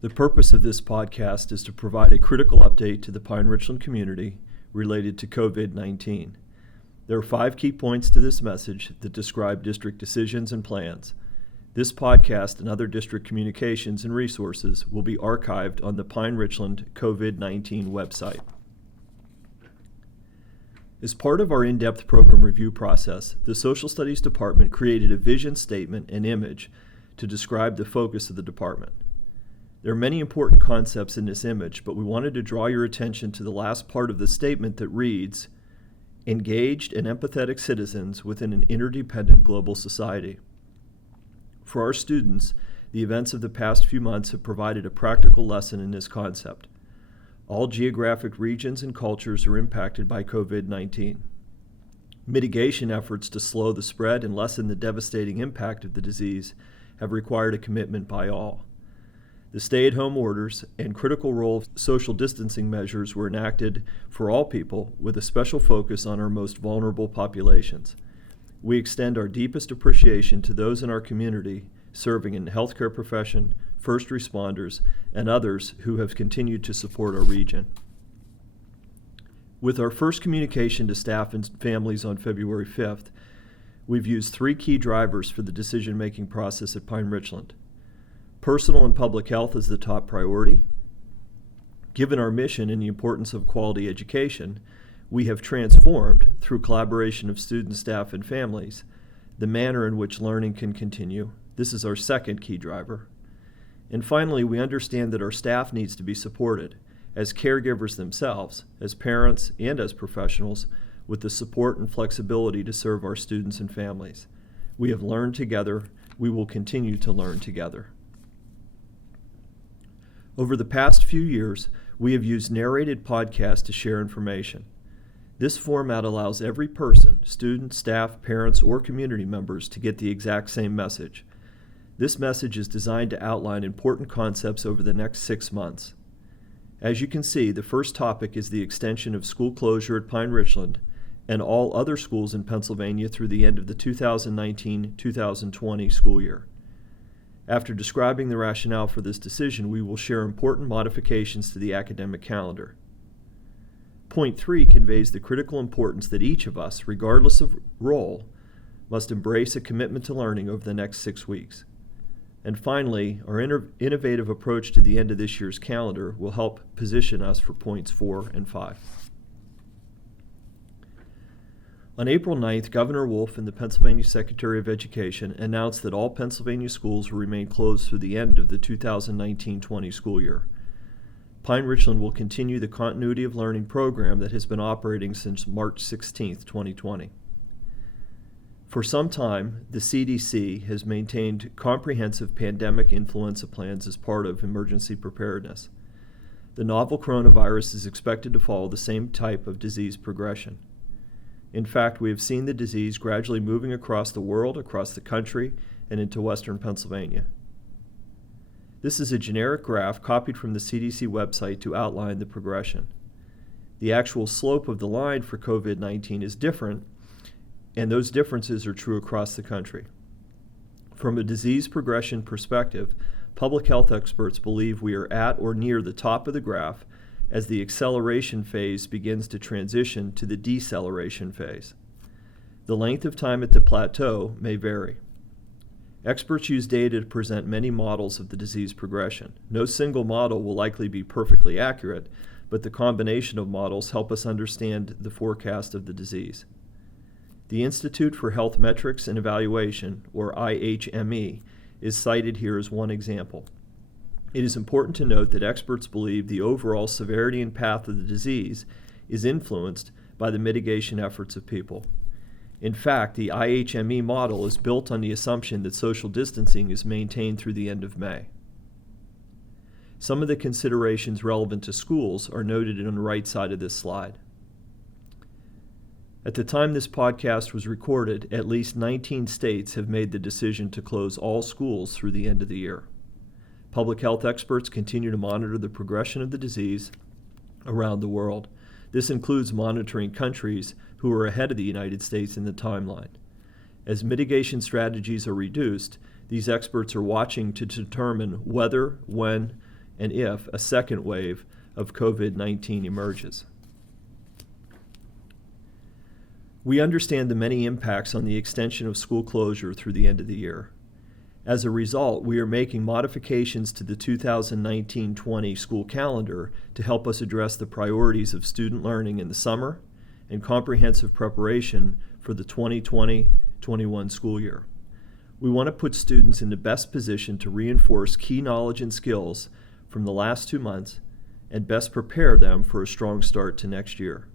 The purpose of this podcast is to provide a critical update to the Pine Richland community related to COVID-19. There are 5 key points to this message that describe district decisions and plans. This podcast and other district communications and resources will be archived on the Pine Richland COVID-19 website. As part of our in-depth program review process, the Social Studies Department created a vision statement and image to describe the focus of the department. There are many important concepts in this image, but we wanted to draw your attention to the last part of the statement that reads, engaged and empathetic citizens within an interdependent global society. For our students, the events of the past few months have provided a practical lesson in this concept. All geographic regions and cultures are impacted by COVID-19. Mitigation efforts to slow the spread and lessen the devastating impact of the disease have required a commitment by all. The stay-at-home orders and critical role of social distancing measures were enacted for all people with a special focus on our most vulnerable populations. We extend our deepest appreciation to those in our community serving in the healthcare profession, first responders, and others who have continued to support our region. With our first communication to staff and families on February 5th, we've used 3 key drivers for the decision-making process at Pine Richland. Personal and public health is the top priority. Given our mission and the importance of quality education, we have transformed, through collaboration of students, staff, and families, the manner in which learning can continue. This is our second key driver. And finally, we understand that our staff needs to be supported, as caregivers themselves, as parents, and as professionals, with the support and flexibility to serve our students and families. We have learned together. We will continue to learn together. Over the past few years, we have used narrated podcasts to share information. This format allows every person, student, staff, parents, or community members to get the exact same message. This message is designed to outline important concepts over the next 6 months. As you can see, the first topic is the extension of school closure at Pine Richland and all other schools in Pennsylvania through the end of the 2019-2020 school year. After describing the rationale for this decision, we will share important modifications to the academic calendar. Point 3 conveys the critical importance that each of us, regardless of role, must embrace a commitment to learning over the next 6 weeks. And finally, our innovative approach to the end of this year's calendar will help position us for points 4 and 5. On April 9th, Governor Wolf and the Pennsylvania Secretary of Education announced that all Pennsylvania schools will remain closed through the end of the 2019-20 school year. Pine Richland will continue the Continuity of Learning program that has been operating since March 16, 2020. For some time, the CDC has maintained comprehensive pandemic influenza plans as part of emergency preparedness. The novel coronavirus is expected to follow the same type of disease progression. In fact, we have seen the disease gradually moving across the world, across the country, and into western Pennsylvania. This is a generic graph copied from the CDC website to outline the progression. The actual slope of the line for COVID-19 is different, and those differences are true across the country. From a disease progression perspective, public health experts believe we are at or near the top of the graph as the acceleration phase begins to transition to the deceleration phase. The length of time at the plateau may vary. Experts use data to present many models of the disease progression. No single model will likely be perfectly accurate, but the combination of models help us understand the forecast of the disease. The Institute for Health Metrics and Evaluation, or IHME, is cited here as one example. It is important to note that experts believe the overall severity and path of the disease is influenced by the mitigation efforts of people. In fact, the IHME model is built on the assumption that social distancing is maintained through the end of May. Some of the considerations relevant to schools are noted on the right side of this slide. At the time this podcast was recorded, at least 19 states have made the decision to close all schools through the end of the year. Public health experts continue to monitor the progression of the disease around the world. This includes monitoring countries who are ahead of the United States in the timeline. As mitigation strategies are reduced, these experts are watching to determine whether, when, and if a second wave of COVID-19 emerges. We understand the many impacts on the extension of school closure through the end of the year. As a result, we are making modifications to the 2019-20 school calendar to help us address the priorities of student learning in the summer and comprehensive preparation for the 2020-21 school year. We want to put students in the best position to reinforce key knowledge and skills from the last 2 months and best prepare them for a strong start to next year.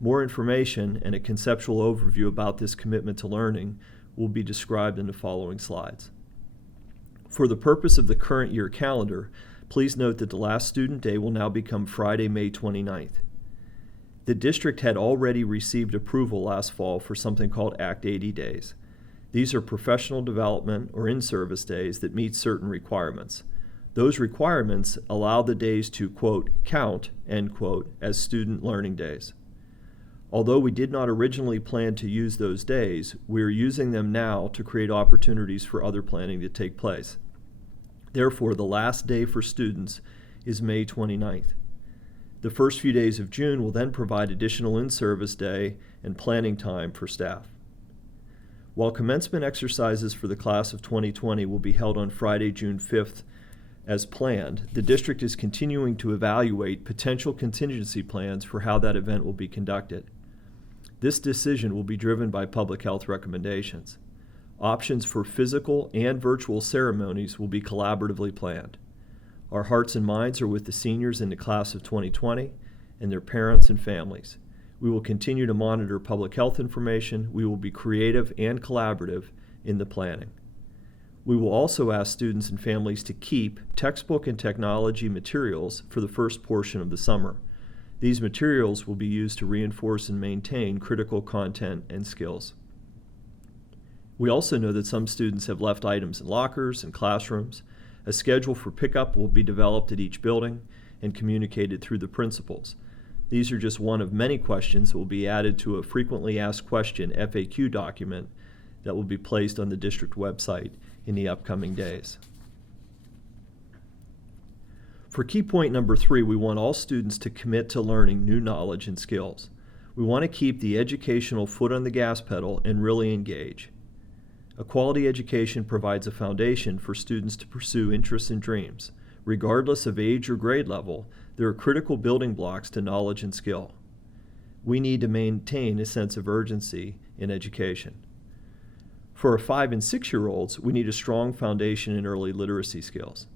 More information and a conceptual overview about this commitment to learning will be described in the following slides. For the purpose of the current year calendar, please note that the last student day will now become Friday, May 29th. The district had already received approval last fall for something called Act 80 days. These are professional development or in-service days that meet certain requirements. Those requirements allow the days to, quote, count, end quote, as student learning days. Although we did not originally plan to use those days, we are using them now to create opportunities for other planning to take place. Therefore, the last day for students is May 29th. The first few days of June will then provide additional in-service day and planning time for staff. While commencement exercises for the class of 2020 will be held on Friday, June 5th as planned, the district is continuing to evaluate potential contingency plans for how that event will be conducted. This decision will be driven by public health recommendations. Options for physical and virtual ceremonies will be collaboratively planned. Our hearts and minds are with the seniors in the class of 2020 and their parents and families. We will continue to monitor public health information. We will be creative and collaborative in the planning. We will also ask students and families to keep textbook and technology materials for the first portion of the summer. These materials will be used to reinforce and maintain critical content and skills. We also know that some students have left items in lockers and classrooms. A schedule for pickup will be developed at each building and communicated through the principals. These are just one of many questions that will be added to a frequently asked question FAQ document that will be placed on the district website in the upcoming days. For key point number 3, we want all students to commit to learning new knowledge and skills. We want to keep the educational foot on the gas pedal and really engage. A quality education provides a foundation for students to pursue interests and dreams. Regardless of age or grade level, there are critical building blocks to knowledge and skill. We need to maintain a sense of urgency in education. For our 5- and 6-year-olds, we need a strong foundation in early literacy skills.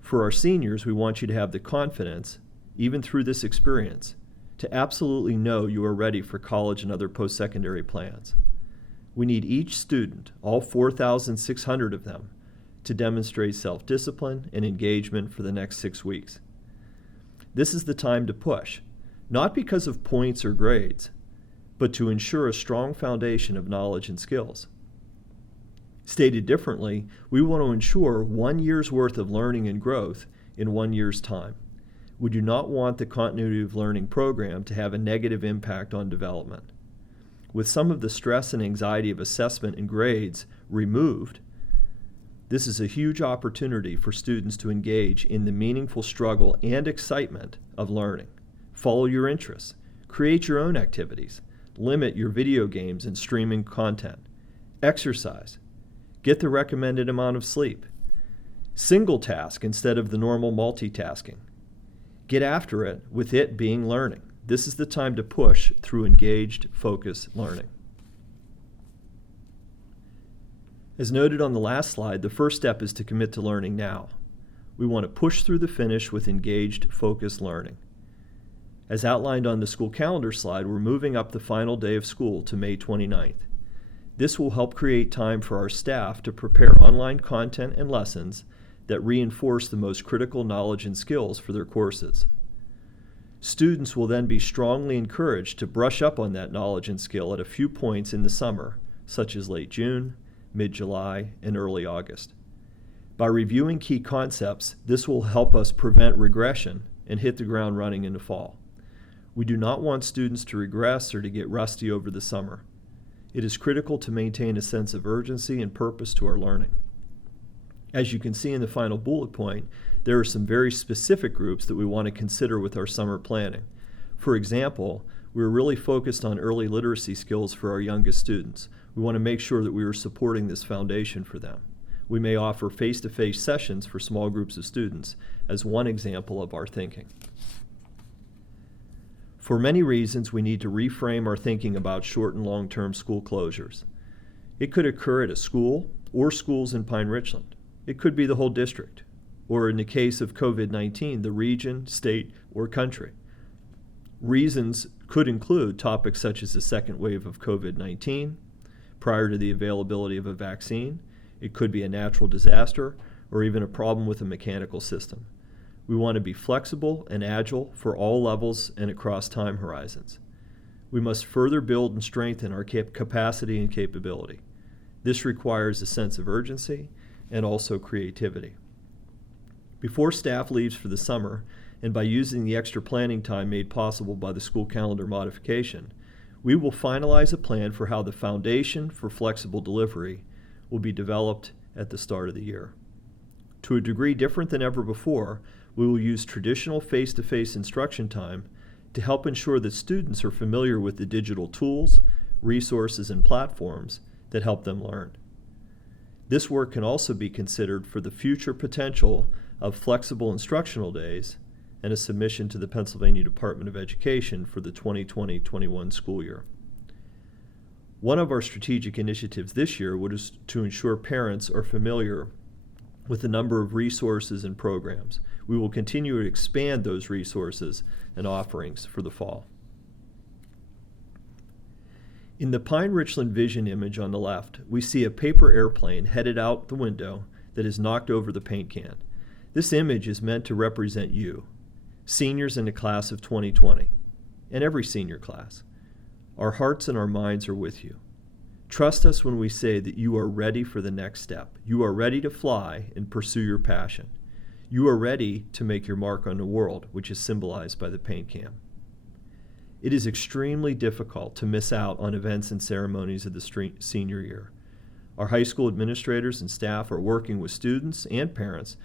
For our seniors, we want you to have the confidence, even through this experience, to absolutely know you are ready for college and other post-secondary plans. We need each student, all 4,600 of them, to demonstrate self-discipline and engagement for the next 6 weeks. This is the time to push, not because of points or grades, but to ensure a strong foundation of knowledge and skills. Stated differently, we want to ensure 1 year's worth of learning and growth in 1 year's time. We do not want the continuity of learning program to have a negative impact on development. With some of the stress and anxiety of assessment and grades removed, this is a huge opportunity for students to engage in the meaningful struggle and excitement of learning. Follow your interests, create your own activities, limit your video games and streaming content, exercise, get the recommended amount of sleep, single task instead of the normal multitasking. Get after it with it being learning. This is the time to push through engaged, focused learning. As noted on the last slide, the first step is to commit to learning now. We want to push through the finish with engaged, focused learning. As outlined on the school calendar slide, we're moving up the final day of school to May 29th. This will help create time for our staff to prepare online content and lessons that reinforce the most critical knowledge and skills for their courses. Students will then be strongly encouraged to brush up on that knowledge and skill at a few points in the summer, such as late June, mid-July, and early August. By reviewing key concepts, this will help us prevent regression and hit the ground running in the fall. We do not want students to regress or to get rusty over the summer. It is critical to maintain a sense of urgency and purpose to our learning. As you can see in the final bullet point, there are some very specific groups that we want to consider with our summer planning. For example, we're really focused on early literacy skills for our youngest students. We want to make sure that we are supporting this foundation for them. We may offer face-to-face sessions for small groups of students as one example of our thinking. For many reasons, we need to reframe our thinking about short and long-term school closures. It could occur at a school or schools in Pine Richland. It could be the whole district, or in the case of COVID-19, the region, state, or country. Reasons could include topics such as the second wave of COVID-19, prior to the availability of a vaccine. It could be a natural disaster, or even a problem with a mechanical system. We want to be flexible and agile for all levels and across time horizons. We must further build and strengthen our capacity and capability. This requires a sense of urgency and also creativity. Before staff leaves for the summer, and by using the extra planning time made possible by the school calendar modification, we will finalize a plan for how the foundation for flexible delivery will be developed at the start of the year. To a degree different than ever before, we will use traditional face-to-face instruction time to help ensure that students are familiar with the digital tools, resources, and platforms that help them learn. This work can also be considered for the future potential of flexible instructional days and a submission to the Pennsylvania Department of Education for the 2020-21 school year. One of our strategic initiatives this year was to ensure parents are familiar with the number of resources and programs. We will continue to expand those resources and offerings for the fall. In the Pine Richland Vision image on the left, we see a paper airplane headed out the window that has knocked over the paint can. This image is meant to represent you, seniors in the class of 2020, and every senior class. Our hearts and our minds are with you. Trust us when we say that you are ready for the next step. You are ready to fly and pursue your passion. You are ready to make your mark on the world, which is symbolized by the paint can. It is extremely difficult to miss out on events and ceremonies of the senior year. Our high school administrators and staff are working with students and parents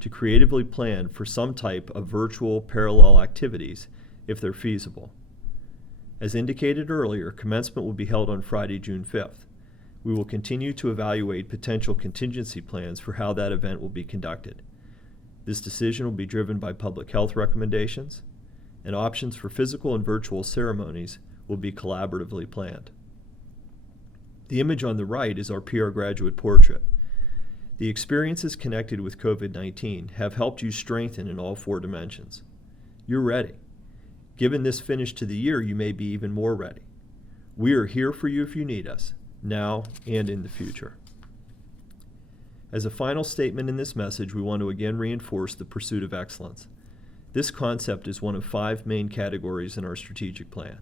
to creatively plan for some type of virtual parallel activities if they're feasible. As indicated earlier, commencement will be held on Friday, June 5th. We will continue to evaluate potential contingency plans for how that event will be conducted. This decision will be driven by public health recommendations, and options for physical and virtual ceremonies will be collaboratively planned. The image on the right is our PR graduate portrait. The experiences connected with COVID-19 have helped you strengthen in all 4 dimensions. You're ready. Given this finish to the year, you may be even more ready. We are here for you if you need us, now and in the future. As a final statement in this message, we want to again reinforce the pursuit of excellence. This concept is one of 5 main categories in our strategic plan.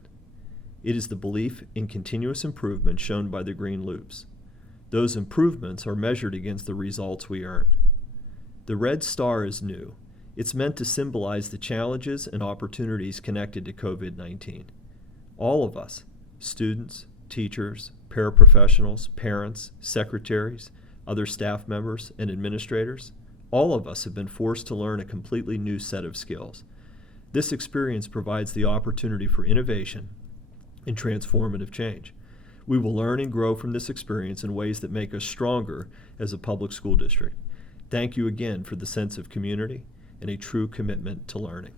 It is the belief in continuous improvement shown by the green loops. Those improvements are measured against the results we earn. The red star is new. It's meant to symbolize the challenges and opportunities connected to COVID-19. All of us, students, teachers, paraprofessionals, parents, secretaries, other staff members, and administrators, all of us have been forced to learn a completely new set of skills. This experience provides the opportunity for innovation and transformative change. We will learn and grow from this experience in ways that make us stronger as a public school district. Thank you again for the sense of community and a true commitment to learning.